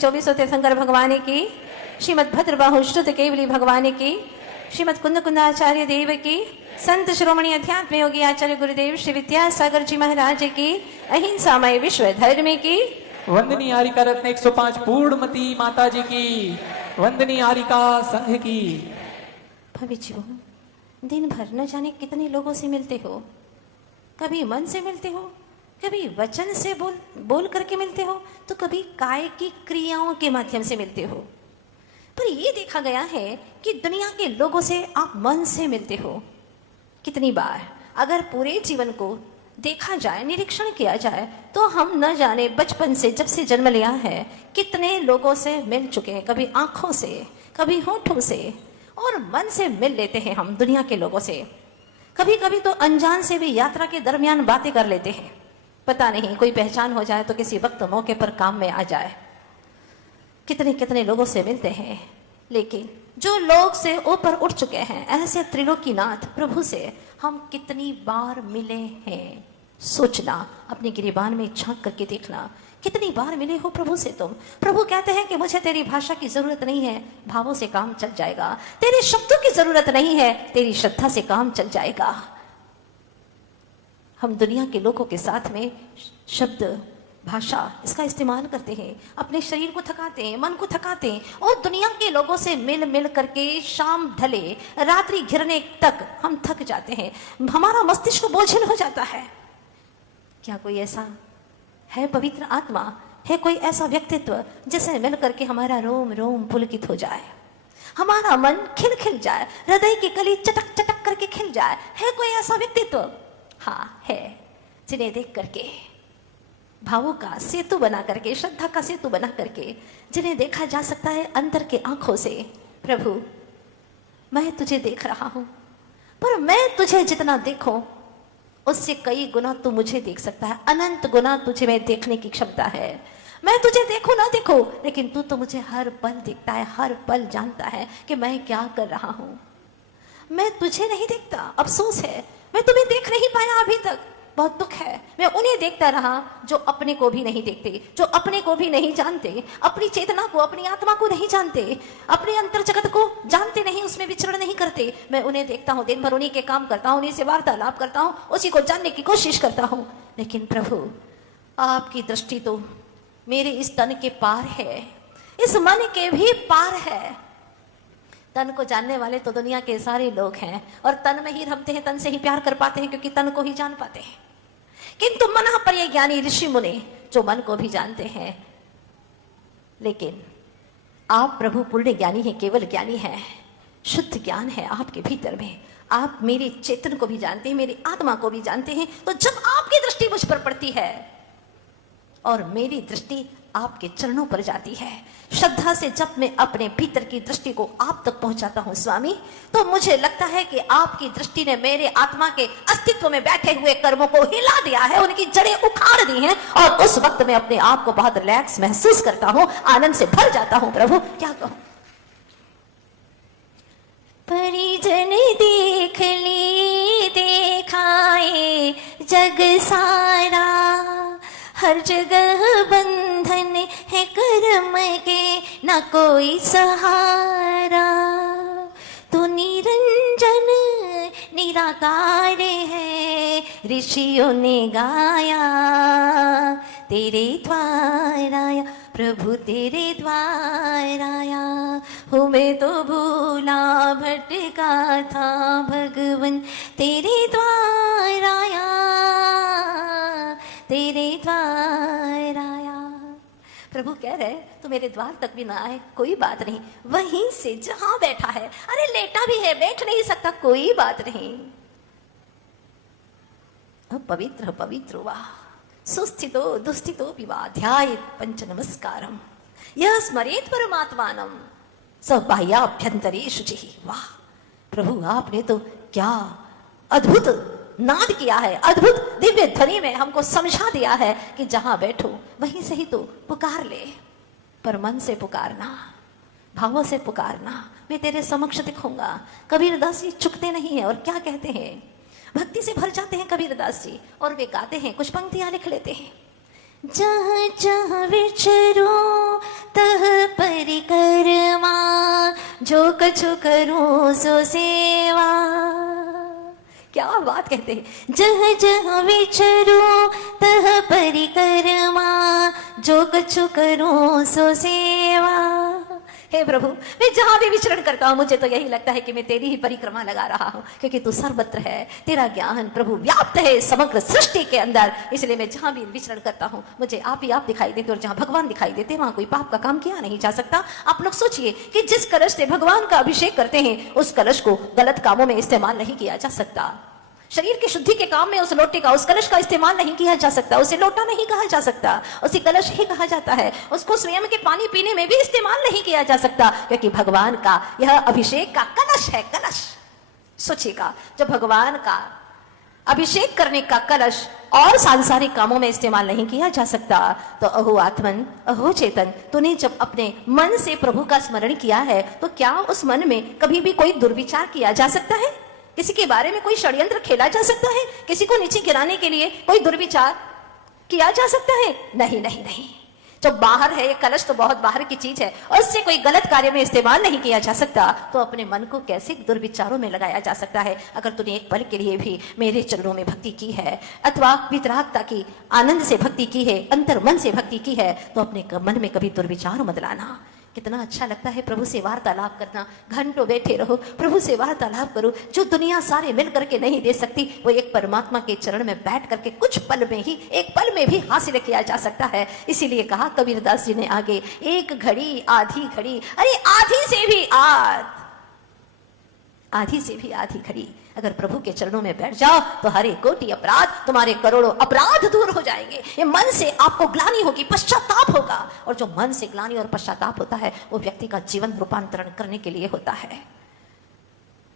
24 तीर्थंकर भगवान की, श्रीमद भद्रबाहु श्रुत केवली भगवान की, श्रीमद कुंद कुंदाचार्य देव की, संत शिरोमणि अध्यात्म योगी आचार्य गुरुदेव श्री विद्यासागर जी महाराज की, अहिंसामय विश्व धर्म की, वंदनीय आरिका रत्न 105 पूर्णमती माता जी की, वंदनीय आरिका संघ की। भव्य जीवो, दिन भर न जाने कितने लोगों से मिलते हो, कभी मन से मिलते हो, कभी वचन से बोल करके मिलते हो, तो कभी काय की क्रियाओं के माध्यम से मिलते हो। पर यह देखा गया है कि दुनिया के लोगों से आप मन से मिलते हो। कितनी बार अगर पूरे जीवन को देखा जाए, निरीक्षण किया जाए, तो हम न जाने बचपन से, जब से जन्म लिया है, कितने लोगों से मिल चुके हैं। कभी आंखों से, कभी होठों से, और मन से मिल लेते हैं हम दुनिया के लोगों से। कभी कभी तो अनजान से भी यात्रा के दरमियान बातें कर लेते हैं। पता नहीं, कोई पहचान हो जाए तो किसी वक्त मौके पर काम में आ जाए। कितने कितने लोगों से मिलते हैं, लेकिन जो लोग से ऊपर उठ चुके हैं, ऐसे त्रिलोकीनाथ प्रभु से हम कितनी बार मिले हैं। सोचना, अपने गिरिबान में झांक करके देखना, कितनी बार मिले हो प्रभु से तुम। प्रभु कहते हैं कि मुझे तेरी भाषा की जरूरत नहीं है, भावों से काम चल जाएगा। तेरे शब्दों की जरूरत नहीं है, तेरी श्रद्धा से काम चल जाएगा। हम दुनिया के लोगों के साथ में शब्द, भाषा, इसका इस्तेमाल करते हैं, अपने शरीर को थकाते हैं, मन को थकाते हैं, और दुनिया के लोगों से मिल मिल करके शाम ढले, रात्रि घिरने तक हम थक जाते हैं। हमारा मस्तिष्क बोझिल हो जाता है। क्या कोई ऐसा है पवित्र आत्मा, है कोई ऐसा व्यक्तित्व जिसे मिल करके हमारा रोम रोम पुलकित हो जाए, हमारा मन खिल खिल जाए, हृदय की कली चटक चटक करके खिल जाए? है कोई ऐसा व्यक्तित्व? हाँ है, जिन्हें देख करके भावों का सेतु बना करके, श्रद्धा का सेतु बना करके, जिन्हें देखा जा सकता है अंतर के आंखों से। प्रभु, मैं तुझे देख रहा हूं, पर मैं तुझे जितना देखूं उससे कई गुना तू मुझे देख सकता है। अनंत गुना तुझे में देखने की क्षमता है। मैं तुझे देखूं ना देखूं, लेकिन तू तो मुझे हर पल देखता है, हर पल जानता है कि मैं क्या कर रहा हूं। मैं तुझे नहीं देखता, अफसोस है, मैं तुम्हें देख नहीं पाया अभी तक, बहुत दुख है। मैं उन्हें देखता रहा जो अपने को भी नहीं देखते, जो अपने को भी नहीं जानते, अपनी चेतना को, अपनी आत्मा को नहीं जानते, अपने अंतर जगत को जानते नहीं, उसमें विचरण नहीं करते। मैं उन्हें देखता हूँ, दिन भर उन्हीं के काम करता हूँ, उन्हीं से वार्तालाप करता हूँ, उसी को जानने की कोशिश करता हूँ। लेकिन प्रभु, आपकी दृष्टि तो मेरे इस तन के पार है, इस मन के भी पार है। तन को जानने वाले तो दुनिया के सारे लोग हैं, और तन में ही रमते हैं, तन से ही प्यार कर पाते हैं, क्योंकि तन को ही जान पाते हैं। किंतु मना पर ये ज्ञानी ऋषि मुनि जो मन को भी जानते हैं, लेकिन आप प्रभु पूर्ण ज्ञानी हैं, केवल ज्ञानी हैं, शुद्ध ज्ञान है आपके भीतर में। आप मेरे चेतन को भी जानते हैं, मेरी आत्मा को भी जानते हैं। तो जब आपकी दृष्टि मुझ पर पड़ती है और मेरी दृष्टि आपके चरणों पर जाती है, श्रद्धा से जब मैं अपने भीतर की दृष्टि को आप तक पहुंचाता हूं स्वामी, तो मुझे लगता है कि आपकी दृष्टि ने मेरे आत्मा के अस्तित्व में बैठे हुए कर्मों को हिला दिया है, उनकी जड़ें उखाड़ दी हैं, और उस वक्त मैं अपने आप को बहुत रिलैक्स महसूस करता हूं, आनंद से भर जाता हूं। प्रभु, क्या कहूं? परिजन देख ली देखाए जग सारा, हर जगह बंधन है कर्म के, न कोई सहारा। तू निरंजन निराकार है, ऋषियों ने गाया, तेरे द्वार आया प्रभु, तेरे द्वार आया हूँ मैं तो भूला भटका था भगवन, तेरे द्वार आया, तेरे द्वार आया। प्रभु कह रहे, तू मेरे द्वार तक भी ना आए, कोई बात नहीं, वहीं से जहां बैठा है, अरे लेटा भी है, बैठ नहीं सकता, कोई बात नहीं। पवित्र पवित्र वाह, सुस्थितो दुस्थितो विवा ध्यायेत् पंच नमस्कारम, यह स्मरेत परमात्मानम स बाह्याभ्यंतरे शुचिः। वाह प्रभु, आपने तो क्या अद्भुत नाद किया है, अद्भुत दिव्य ध्वनि में हमको समझा दिया है कि जहां बैठो वहीं से ही तो पुकार ले। पर मन से पुकारना, भावों से पुकारना, मैं तेरे समक्ष दिखूंगा। कबीरदास जी चुकते नहीं है, और क्या कहते हैं, भक्ति से भर जाते हैं कबीरदास जी, और वे गाते हैं, कुछ पंक्तियां लिख लेते हैं। जहाँ जहाँ विचरो तह परिक्रमा, जो कछु करूं सो सेवा। क्या बात कहते हैं, जह जह विचरूं तह परिक्रमा, जो कछु करूं सो सेवा। हे प्रभु, मैं जहां भी विचरण करता हूं मुझे तो यही लगता है कि मैं तेरी ही परिक्रमा लगा रहा हूं, क्योंकि तू सर्वत्र है, तेरा ज्ञान प्रभु व्याप्त है समग्र सृष्टि के अंदर। इसलिए मैं जहां भी विचरण करता हूं मुझे आप ही आप दिखाई देते, और जहां भगवान दिखाई देते वहां कोई पाप का काम किया नहीं जा सकता। आप लोग सोचिए कि जिस कलश से भगवान का अभिषेक करते हैं उस कलश को गलत कामों में इस्तेमाल नहीं किया जा सकता। शरीर की शुद्धि के काम में उस लोटे का, उस कलश का इस्तेमाल नहीं किया जा सकता। उसे लोटा नहीं कहा जा सकता, उसे कलश ही कहा जाता है। उसको स्वयं के पानी पीने में भी इस्तेमाल नहीं किया जा सकता, क्योंकि भगवान का यह अभिषेक का कलश है। कलश सोचिएगा, जब भगवान का अभिषेक करने का कलश और सांसारिक कामों में इस्तेमाल नहीं किया जा सकता, तो अहो आत्मन, अहो चेतन, तूने जब अपने मन से प्रभु का स्मरण किया है तो क्या उस मन में कभी भी कोई दुर्विचार किया जा सकता है? किसी के बारे में कोई षड्यंत्र खेला जा सकता है? किसी को नीचे गिराने के लिए कोई दुर्विचार किया जा सकता है? नहीं नहीं नहीं। जब बाहर है, ये कलश तो बहुत बाहर की चीज है और उससे कोई गलत कार्य में इस्तेमाल नहीं किया जा सकता, तो अपने मन को कैसे दुर्विचारों में लगाया जा सकता है? अगर तूने एक पल के लिए भी मेरे चरणों में भक्ति की है, अथवा वितरागता की, आनंद से भक्ति की है, अंतर मन से भक्ति की है, तो अपने मन में कभी दुर्विचार मत लाना। कितना अच्छा लगता है प्रभु से वार्तालाप करना। घंटों बैठे रहो, प्रभु से वार्तालाप करो। जो दुनिया सारे मिल करके नहीं दे सकती, वो एक परमात्मा के चरण में बैठ करके कुछ पल में ही, एक पल में भी हासिल किया जा सकता है। इसीलिए कहा कबीरदास जी ने आगे, एक घड़ी आधी घड़ी, अरे आधी से भी आधी से भी आधी घड़ी अगर प्रभु के चरणों में बैठ जाओ तो हरे कोटि अपराध, तुम्हारे करोड़ों अपराध दूर हो जाएंगे। ये मन से आपको ग्लानि होगी, पश्चाताप होगा, और जो मन से ग्लानि और पश्चाताप होता है वो व्यक्ति का जीवन रूपांतरण करने के लिए होता है।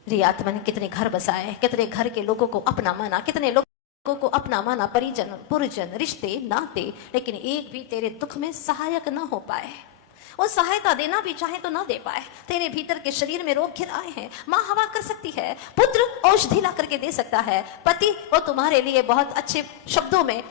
रियात्मा ने कितने घर बसाए, कितने घर के लोगों को अपना माना, कितने लोगों को अपना माना, परिजन पुरजन रिश्ते नाते, लेकिन एक भी तेरे दुख में सहायक न हो पाए। वो सहायता देना भी चाहे तो ना दे पाए। तेरे भीतर के शरीर में रोग घिर आए हैं, माँ हवा कर सकती है, पुत्र औषधि ला करके दे सकता है, पति वो तुम्हारे लिए बहुत अच्छे शब्दों में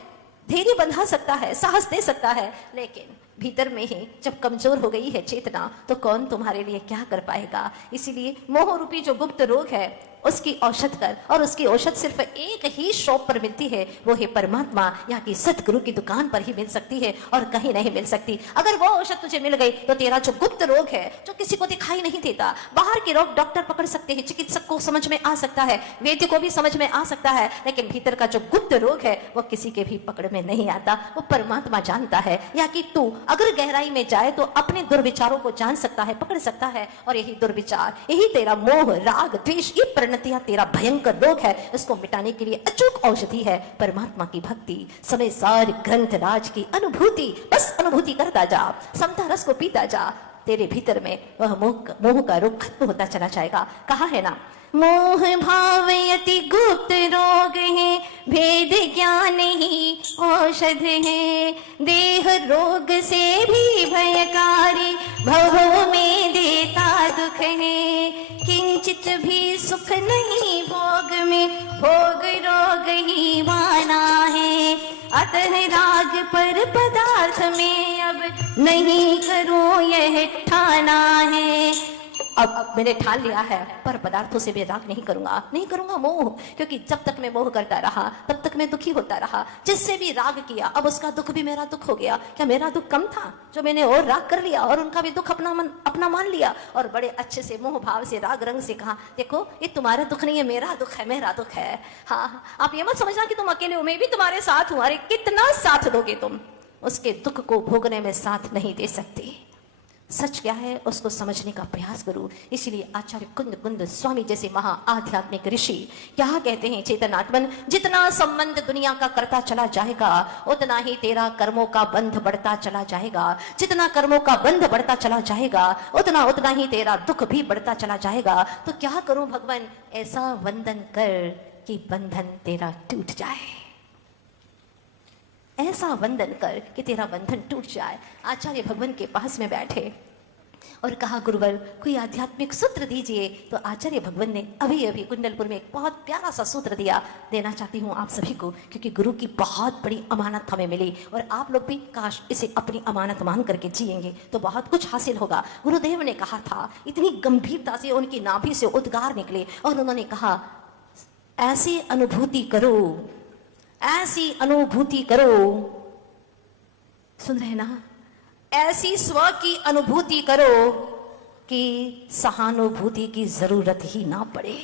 धैर्य बंधा सकता है, साहस दे सकता है, लेकिन भीतर में ही जब कमजोर हो गई है चेतना, तो कौन तुम्हारे लिए क्या कर पाएगा? इसीलिए मोह रूपी जो गुप्त रोग है उसकी औषध कर, और उसकी औषध सिर्फ एक ही शॉप पर मिलती है, वो है परमात्मा, यहाँ की सतगुरु की दुकान पर ही मिल सकती है और कहीं नहीं मिल सकती। अगर वो औषध तुझे मिल गई तो तेरा जो गुप्त रोग है, जो किसी को दिखाई नहीं देता, बाहर के रोग डॉक्टर पकड़ सकते हैं, चिकित्सक को समझ में आ सकता है, वैद्य को भी समझ में आ सकता है, लेकिन भीतर का जो गुप्त रोग है वो किसी के भी पकड़ में नहीं आता। वो परमात्मा जानता है, या कि तू अगर गहराई में जाए तो अपने दुर्विचारों को जान सकता है, पकड़ सकता है, और यही दुर्विचार, यही तेरा मोह राग द्वेष, ये तेरा भयंकर रोग है, इसको मिटाने के लिए अचूक औषधि है परमात्मा की भक्ति। समय सार ग्रंथ राज की अनुभूति, बस अनुभूति करता जा, समता रस को पीता जा, तेरे भीतर में वह मोह का रोग खत्म होता चला जाएगा। कहा है ना, मोह भाव अति गुप्त रोग है, भेद ज्ञान ही औषध है, देह रोग से भी भयकारी, भव में देता दुख है, किंचित भी सुख नहीं भोग में, भोग रोग ही माना है, अतः राग पर पदार्थ में अब नहीं करूं यह ठाना है। अब मैंने ठान लिया है, पर पदार्थों से भी राग नहीं करूंगा मोह, क्योंकि जब तक मैं मोह करता रहा तब तक मैं दुखी होता रहा। जिससे भी राग किया अब उसका दुख भी मेरा दुख हो गया। क्या मेरा दुख कम था जो मैंने और राग कर लिया और उनका भी दुख अपना मान लिया, और बड़े अच्छे से मोह भाव से राग रंग से कहा, देखो ये तुम्हारा दुख नहीं है, मेरा दुख है, मेरा दुख है। हाँ, आप ये मत समझना कि तुम अकेले हो, मैं भी तुम्हारे साथ हूं। अरे कितना साथ दोगे तुम? उसके दुख को भोगने में साथ नहीं दे सकते। सच क्या है उसको समझने का प्रयास करो। इसीलिए आचार्य कुंद कुंद स्वामी जैसे महा आध्यात्मिक ऋषि क्या कहते हैं, चेतनात्मन, जितना संबंध दुनिया का करता चला जाएगा उतना ही तेरा कर्मों का बंध बढ़ता चला जाएगा। जितना कर्मों का बंध बढ़ता चला जाएगा उतना ही तेरा दुख भी बढ़ता चला जाएगा। तो क्या करूं भगवान? ऐसा वंदन कर कि बंधन तेरा टूट जाए, ऐसा वंदन कर कि तेरा बंधन टूट जाए। आचार्य भगवान के पास में बैठे और कहा गुरुवर कोई आध्यात्मिक सूत्र दीजिए। तो आचार्य भगवान ने अभी अभी कुंडलपुर में एक बहुत प्यारा सा सूत्र देना चाहती हूँ आप सभी को, क्योंकि गुरु की बहुत बड़ी अमानत हमें मिली और आप लोग भी काश इसे अपनी अमानत मान करके जिएंगे तो बहुत कुछ हासिल होगा। गुरुदेव ने कहा था, इतनी गंभीरता से उनकी नाभि से उद्गार निकले और उन्होंने कहा, ऐसी अनुभूति करो, ऐसी अनुभूति करो, सुन रहे ना, ऐसी स्व की अनुभूति करो कि सहानुभूति की जरूरत ही ना पड़े।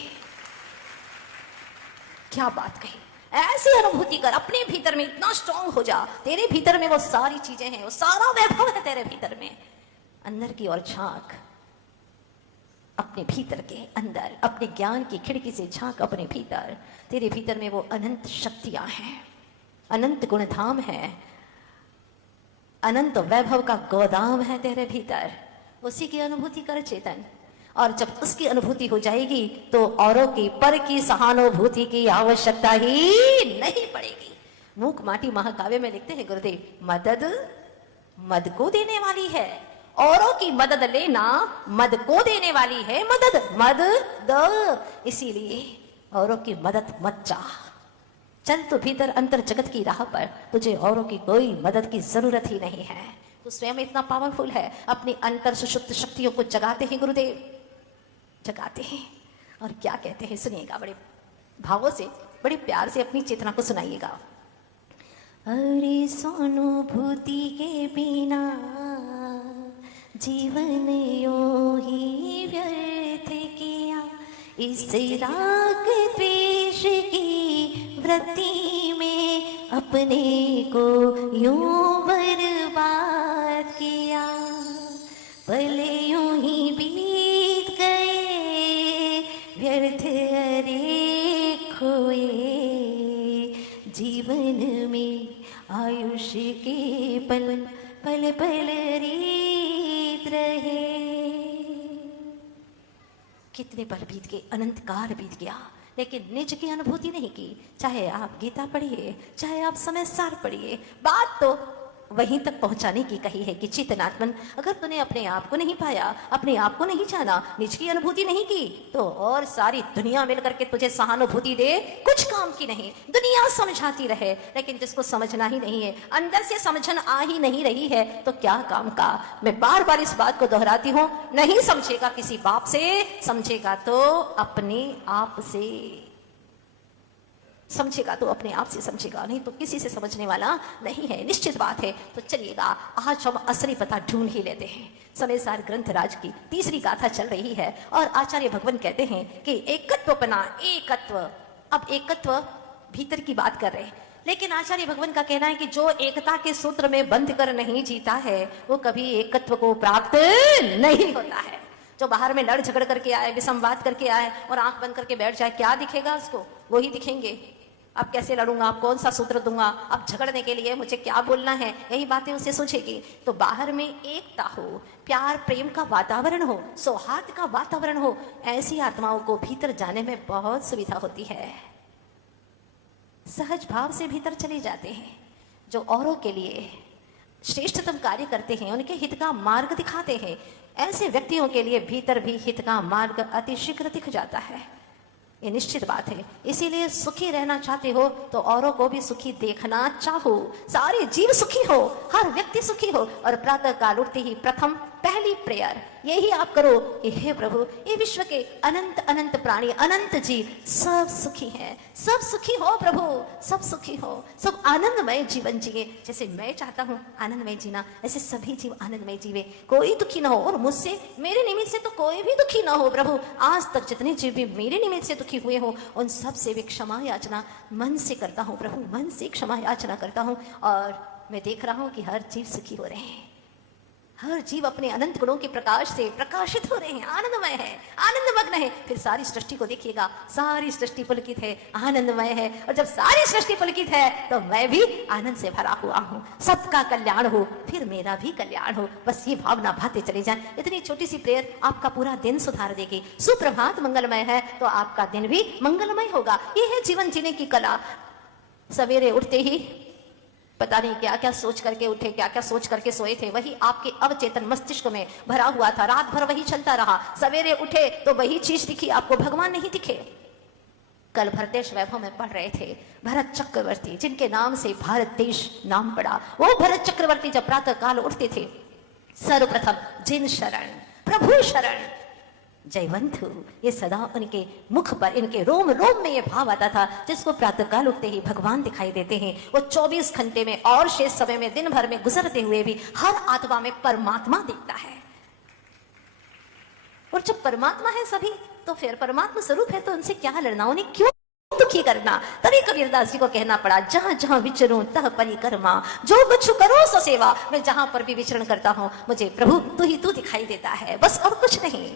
क्या बात कही, ऐसी अनुभूति कर, अपने भीतर में इतना स्ट्रांग हो जा, तेरे भीतर में वो सारी चीजें हैं, वो सारा वैभव है तेरे भीतर में। अंदर की ओर झांक, अपने भीतर के अंदर, अपने ज्ञान की खिड़की से झांक अपने भीतर, तेरे भीतर में वो अनंत शक्तियां हैं, अनंत गुणधाम है, अनंत वैभव का गोदाम है तेरे भीतर। उसी की अनुभूति कर चेतन, और जब उसकी अनुभूति हो जाएगी तो औरों की पर की सहानुभूति की आवश्यकता ही नहीं पड़ेगी। मूक माटी महाकाव्य में लिखते हैं गुरुदेव, मदद मद को देने वाली है, औरों की मदद लेना मद को देने वाली है, मदद मद द, इसीलिए औरों की मदद मत चाह, चल तो भीतर अंतर जगत की राह पर, तुझे औरों की कोई मदद की जरूरत ही नहीं है। तो स्वयं इतना पावरफुल है, अपनी अंतर सुषुप्त शक्तियों को जगाते हैं गुरुदेव, जगाते हैं। और क्या कहते हैं सुनिएगा, बड़े भावों से, बड़े प्यार से अपनी चेतना को सुनाइएगा। अरे सोनुभूति के बिना जीवन यो ही व्यर्थ किया, इस राग द्वेष की वृत्ति में अपने को यूं बर्बाद किया, पल यूं ही बीत गए व्यर्थ अरे खोए, जीवन में आयुष्य के पल पल पल रीत रहे। कितने पल बीत गए, अनंत काल बीत गया, लेकिन निज की अनुभूति नहीं की। चाहे आप गीता पढ़िए, चाहे आप समय सार पढ़िए, बात तो वहीं तक पहुंचाने की कही है कि चेतनात्मन, अगर तूने अपने आप को नहीं पाया, अपने आप को नहीं जाना, निज की अनुभूति नहीं की, तो और सारी दुनिया मिलकर के तुझे सहानुभूति दे कुछ काम की नहीं। दुनिया समझाती रहे, लेकिन जिसको समझना ही नहीं है, अंदर से समझन आ ही नहीं रही है, तो क्या काम का। मैं बार बार इस बात को दोहराती हूं, नहीं समझेगा किसी बाप से, समझेगा तो अपने आप से, समझेगा तो अपने आप से समझेगा, नहीं तो किसी से समझने वाला नहीं है, निश्चित बात है। तो चलिएगा आज हम असली पता ढूंढ ही लेते हैं। समयसार ग्रंथराज की तीसरी गाथा चल रही है और आचार्य भगवान कहते हैं कि एकत्व बना, एकत्व। अब एकत्व भीतर की बात कर रहे हैं, लेकिन आचार्य भगवान का कहना है कि जो एकता के सूत्र में बंध कर नहीं जीता है वो कभी एकत्व को प्राप्त नहीं होता है। जो बाहर में लड़ झगड़ करके आए, विसंवाद करके आए और आंख बंद करके बैठ जाए, क्या दिखेगा उसको? वही दिखेंगे। अब कैसे लड़ूंगा, अब कौन सा सूत्र दूंगा, अब झगड़ने के लिए मुझे क्या बोलना है, यही बातें उसे सोचेगी। तो बाहर में एकता हो, प्यार प्रेम का वातावरण हो, सौहार्द का वातावरण हो, ऐसी आत्माओं को भीतर जाने में बहुत सुविधा होती है। सहज भाव से भीतर चले जाते हैं। जो औरों के लिए श्रेष्ठतम कार्य करते हैं, उनके हित का मार्ग दिखाते हैं, ऐसे व्यक्तियों के लिए भीतर भी हित का मार्ग अतिशीघ्र दिख जाता है। ये निश्चित बात है। इसीलिए सुखी रहना चाहते हो तो औरों को भी सुखी देखना चाहो, सारे जीव सुखी हो, हर व्यक्ति सुखी हो। और प्रातः काल उठते ही प्रथम पहली प्रेयर यही आप करो कि हे प्रभु, ये विश्व के अनंत अनंत प्राणी, अनंत जीव सब सुखी हैं, सब सुखी हो प्रभु, सब सुखी हो, सब आनंदमय जीवन जिए। जैसे मैं चाहता हूँ आनंदमय जीना, ऐसे सभी जीव आनंदमय जीवे, कोई दुखी ना हो। और मुझसे, मेरे निमित्त से तो कोई भी दुखी ना हो प्रभु। आज तक जितने जीव भी मेरे निमित्त से दुखी हुए हो, उन सब से भी क्षमा याचना मन से करता हूँ प्रभु, मन से क्षमा याचना करता हूँ। और मैं देख रहा हूँ कि हर जीव सुखी हो रहे हैं, हर जीव अपने अनंत गुणों के प्रकाश से प्रकाशित हो रहे हैं, आनंदमय है, आनंदमग्न है। फिर सारी सृष्टि को देखिएगा, सारी सृष्टि पुलकित है, आनंदमय है। और जब सारी सृष्टि पुलकित है तो मैं भी आनंद से भरा हुआ हूँ। सबका कल्याण हो, फिर मेरा भी कल्याण हो, बस ये भावना भाते चले जाएं। इतनी छोटी सी प्रेयर आपका पूरा दिन सुधार देगी। सुप्रभात मंगलमय है तो आपका दिन भी मंगलमय होगा। ये है जीवन जीने की कला। सवेरे उठते ही पता नहीं क्या क्या सोच करके उठे, क्या क्या सोच करके सोए थे, वही आपके अवचेतन मस्तिष्क में भरा हुआ था। रात भर वही चलता रहा, सवेरे उठे तो वही चीज दिखी आपको, भगवान नहीं दिखे। कल भरतेश वैभव में पढ़ रहे थे, भरत चक्रवर्ती जिनके नाम से भारत देश नाम पड़ा, वो भरत चक्रवर्ती जब प्रातः काल उठते थे, सर्वप्रथम जिन शरण, प्रभु शरण, जयवंतु, ये सदा उनके मुख पर, इनके रोम रोम में ये भाव आता था। जिसको प्रातःकाल उठते ही भगवान दिखाई देते हैं, वो 24 घंटे में और शेष समय में, दिन भर में गुजरते हुए भी हर आत्मा में परमात्मा दिखता है। और जब परमात्मा है सभी, तो फिर परमात्मा स्वरूप है, तो उनसे क्या लड़ना, उन्हें क्यों दुखी करना। तभी कबीरदास जी को कहना पड़ा, जहां जहां विचरूं तह परिक्रमा, जो बच्चू करो सो सेवा। मैं जहां पर भी विचरण करता हूं, मुझे प्रभु तू ही तू दिखाई देता है, बस और कुछ नहीं।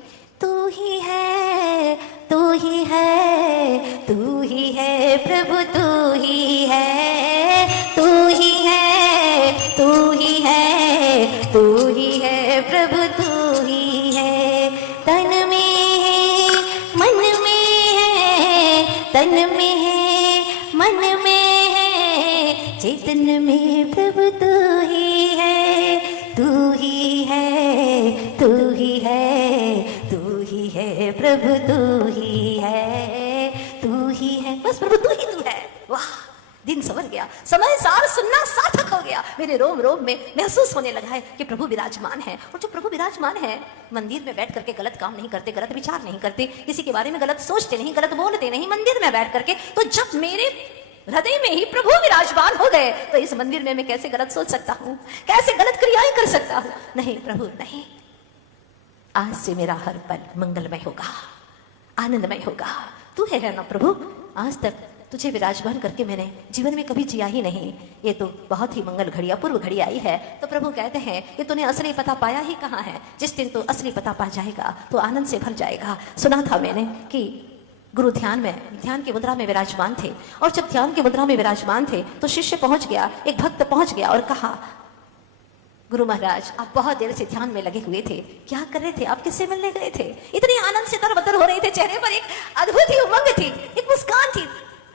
तू ही है, तू ही है, तू ही है प्रभु, तू ही है, तू ही है, तू ही है, तू ही है प्रभु, तू ही है। तन में है, मन में है, तन में है, मन में है, चेतन में प्रभु तू ही है, तू ही है, तू ही है, तू ही है प्रभु, तू ही है, तू ही है, बस प्रभु तू ही तू है। वाह, दिन संवर गया, समय सार सुनना सार्थक हो गया। मेरे रोम रोम में महसूस होने लगा है कि प्रभु विराजमान है। और जो प्रभु विराजमान है, मंदिर में बैठ करके गलत काम नहीं करते, गलत विचार नहीं करते, किसी के बारे में गलत सोचते नहीं, गलत बोलते नहीं, मंदिर में बैठ करके। तो जब मेरे हृदय में ही प्रभु विराजमान हो गए, तो इस मंदिर में मैं कैसे गलत सोच सकता हूँ, कैसे गलत क्रियाएं कर सकता हूँ। नहीं प्रभु नहीं, आज से मेरा हर पल मंगलमय होगा, आनंदमय होगा। तू है ना प्रभु, आज तक तुझे विराजमान करके मैंने जीवन में कभी जिया ही नहीं। ये तो बहुत ही मंगल घड़ी, अपूर्व घड़ी आई है। तो प्रभु कहते हैं कि तूने असली पता पाया ही कहाँ है। जिस दिन तू असली पता पा जाएगा तो आनंद से भर जाएगा। सुना था मैंने कि गुरु ध्यान की मुद्रा में विराजमान थे, और जब ध्यान की मुद्रा में विराजमान थे तो शिष्य पहुंच गया, एक भक्त पहुंच गया और कहा, गुरु महाराज आप बहुत देर से ध्यान में लगे हुए थे, क्या कर रहे थे, आप किससे मिलने गए थे? इतने आनंद से तरबतर हो रहे थे, चेहरे पर एक अद्भुत ही उमंग थी, एक मुस्कान थी,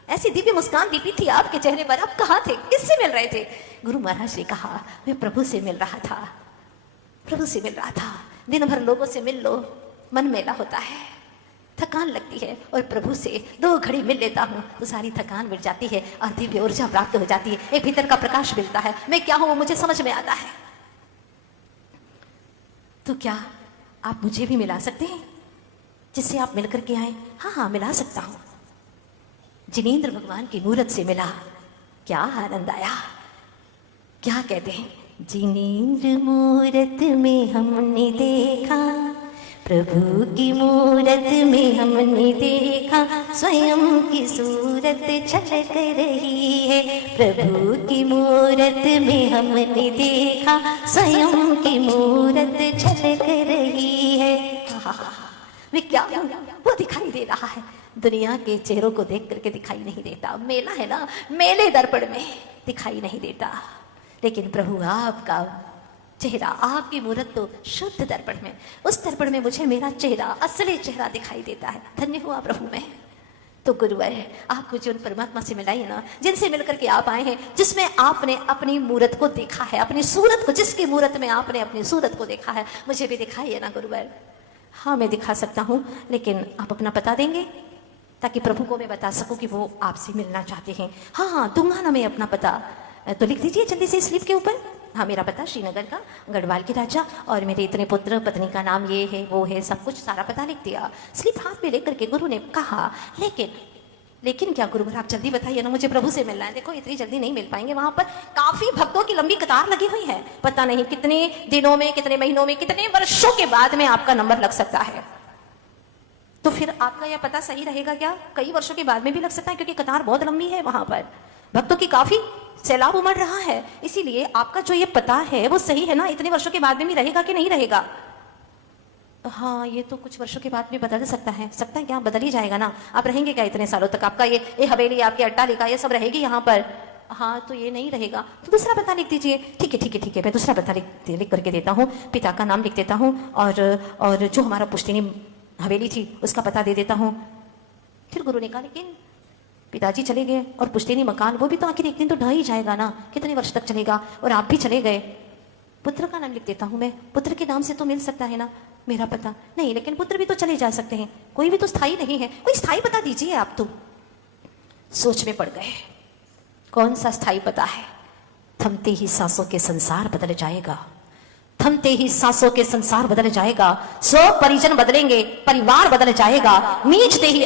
ऐसी दिव्य मुस्कान दीपी थी आपके चेहरे पर, आप कहाँ थे, किससे मिल रहे थे? गुरु महाराज ने कहा, मैं प्रभु से मिल रहा था, प्रभु से मिल रहा था। दिन भर लोगों से मिल लो, मन मेला होता है, थकान लगती है, और प्रभु से 2 घड़ी मिल लेता हूँ तो सारी थकान मिट जाती है और दिव्य ऊर्जा प्राप्त हो जाती है, एक भीतर का प्रकाश मिलता है। मैं क्या हूँ वो मुझे समझ में आता है। तो क्या आप मुझे भी मिला सकते हैं, जिससे आप मिलकर के आए? हाँ हाँ मिला सकता हूँ। जिनेंद्र भगवान की मूरत से मिला, क्या आनंद आया। क्या कहते हैं, जिनेंद्र मूरत में हमने देखा, प्रभु की मूरत में हमने देखा, स्वयं की सूरत झलक रही है। प्रभु की मूरत में हमने देखा, स्वयं की मूरत झलक रही है। वे क्या हूँ, वो दिखाई दे रहा है, दुनिया के चेहरों को देख करके दिखाई नहीं देता। मेला है ना, मेले दर्पण में दिखाई नहीं देता, लेकिन प्रभु आपका चेहरा, आपकी मूरत तो शुद्ध दर्पण में, उस दर्पण में मुझे मेरा चेहरा, असली चेहरा दिखाई देता है। धन्य हुआ प्रभु मैं। तो गुरुवर आप मुझे उन परमात्मा से मिलाइए ना, जिनसे मिलकर के आप आए हैं, जिसमें आपने अपनी मूरत को देखा है, अपनी सूरत को, जिसकी मूरत में आपने अपनी सूरत को देखा है, मुझे भी दिखाइए ना गुरुवर। हाँ मैं दिखा सकता हूँ, लेकिन आप अपना बता देंगे ताकि प्रभु को मैं बता सकूं कि वो आपसे मिलना चाहते हैं। हाँ हाँ दूंगा ना मैं अपना पता, तो लिख दीजिए जल्दी से स्लिप के ऊपर। हाँ मेरा पता श्रीनगर का, गढ़वाल के राजा, और मेरे इतने पुत्र, पत्नी का नाम ये है वो है, सब कुछ सारा पता लिख दिया। स्लिप हाथ में लेकर के गुरु ने कहा, लेकिन क्या गुरु आप जल्दी बताइए ना, मुझे प्रभु से मिलना है। देखो इतनी जल्दी नहीं मिल पाएंगे, वहां पर काफी भक्तों की लंबी कतार लगी हुई है, पता नहीं कितने दिनों में, कितने महीनों में, कितने वर्षों के बाद में आपका नंबर लग सकता है। तो फिर आपका यह पता सही रहेगा क्या? कई वर्षों के बाद में भी लग सकता है, क्योंकि कतार बहुत लंबी है, वहां पर भक्तों की काफी सैलाब उमड़ रहा है। इसीलिए आपका जो ये पता है वो सही है ना, इतने वर्षों के बाद में भी रहेगा कि नहीं रहेगा? हाँ ये तो कुछ वर्षों के बाद भी बदल सकता है क्या? बदल ही जाएगा ना। आप रहेंगे क्या इतने सालों तक? आपका ये हवेली, आपकी अट्टालिका, ये सब रहेगी यहाँ पर? हाँ तो ये नहीं रहेगा, तो दूसरा पता लिख दीजिए। ठीक है, मैं दूसरा पता लिख करके देता हूँ, पिता का नाम लिख देता हूँ, और जो हमारा पुश्तैनी हवेली थी उसका पता दे देता हूँ। फिर गुरु ने कहा, लेकिन पिताजी चले गए और पुश्तैनी मकान, वो भी तो आखिर एक दिन तो ढह ही जाएगा ना, कितने वर्ष तक चलेगा। और आप भी चले गए, पुत्र का नाम लिख देता हूं मैं, पुत्र के नाम से तो मिल सकता है ना मेरा पता। नहीं, लेकिन पुत्र भी तो चले जा सकते हैं, कोई भी तो स्थायी नहीं है, कोई स्थायी पता दीजिए आप। तो सोच में पड़ गए, कौन सा स्थायी पता है? थमते ही सांसों के संसार बदल जाएगा, थमते ही सांसों के संसार बदल जाएगा। 100 परिजन बदलेंगे, परिवार बदल जाएगा। मींचते ही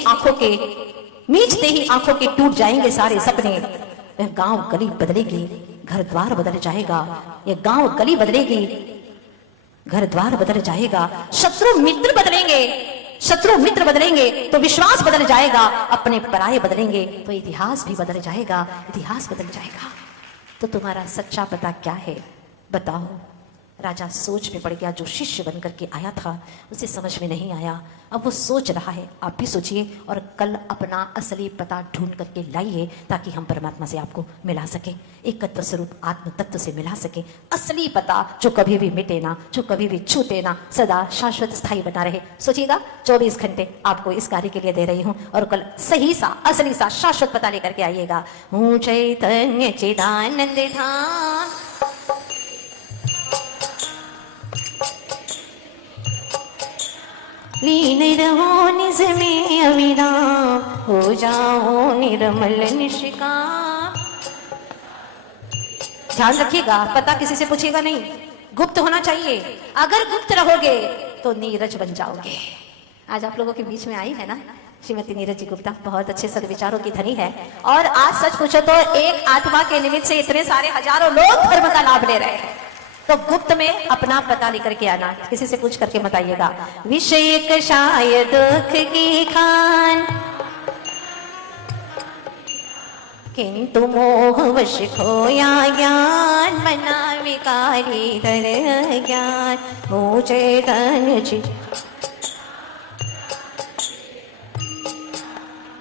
आंखों के टूट जाएंगे सारे सपने। यह गांव गली बदलेगी, घर द्वार बदल जाएगा। यह गांव गली बदलेगी, घर द्वार बदल जाएगा। शत्रु मित्र बदलेंगे तो विश्वास बदल जाएगा। अपने पराये बदलेंगे तो इतिहास भी बदल जाएगा, इतिहास बदल जाएगा। तो तुम्हारा सच्चा पता क्या है बताओ? राजा सोच में पड़ गया। जो शिष्य बनकर के आया था उसे समझ में नहीं आया, अब वो सोच रहा है। आप भी सोचिए और कल अपना असली पता ढूंढ करके लाइए, ताकि हम परमात्मा से आपको मिला सके, एकत्व स्वरूप आत्म तत्व से मिला सके। असली पता जो कभी भी मिटे ना, जो कभी भी छूटे ना, सदा शाश्वत स्थायी बना रहे। सोचिएगा, 24 घंटे आपको इस कार्य के लिए दे रही हूँ, और कल सही सा असली सा शाश्वत पता लेकर के आइएगा। हूँ चैतन्य चिदानंद धाम, लीन रहो निज में अविराम, हो जाओ निर्मल निष्काम। ध्यान रखिएगा, पता किसी से पूछिएगा नहीं, गुप्त होना चाहिए। अगर गुप्त रहोगे तो नीरज बन जाओगे। आज आप लोगों के बीच में आई है ना श्रीमती नीरज जी गुप्ता, बहुत अच्छे सदविचारों की धनी है। और आज सच पूछो तो एक आत्मा के निमित्त से इतने सारे हजारों लोग धर्म का लाभ ले रहे हैं। तो गुप्त में अपना पता लेकर के आना, किसी से पूछ करके मत आइएगा। विषय कषाय दुख की खान, किंतु मोह वश खोया ज्ञान, मना विकारी धर ज्ञान, हो चैतन्य चित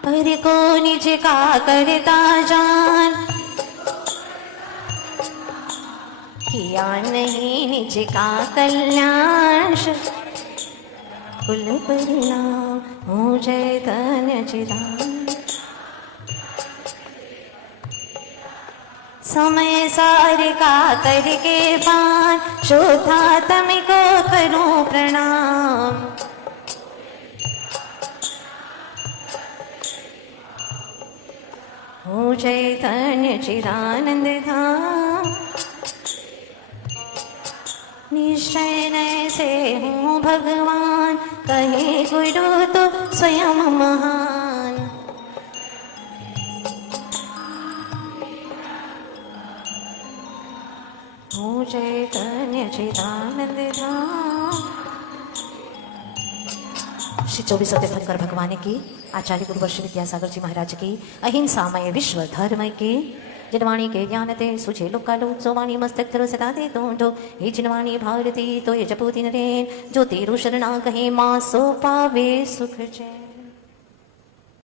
पर को निज का करता जान, किया नहीं निज का कल्याण, कुल परिणाम हो चैतन्य चिदानंद। समय सार का करके पान, शुद्धात्म को करूं प्रणाम, हो चैतन्य चिदानंद धाम। निश्चय से हूँ भगवान, कहे गुरु तो स्वयं महान, हो चैतन्य चिदानंद धाम। श्री 24 तीर्थंकर भगवान की, आचार्य गुरु वर्ष विद्यासागर जी महाराज की, अहिंसामय विश्व धर्म की। जिनवाणी के ज्ञान ते सुझे लोकालो, सोवाणी मस्तक धरो सदा दे तोंठो, हे जिनवाणी भारती तो ये जपो दिन रे, जो तेरु शरणा कहे मां सो पावे सुख चैन।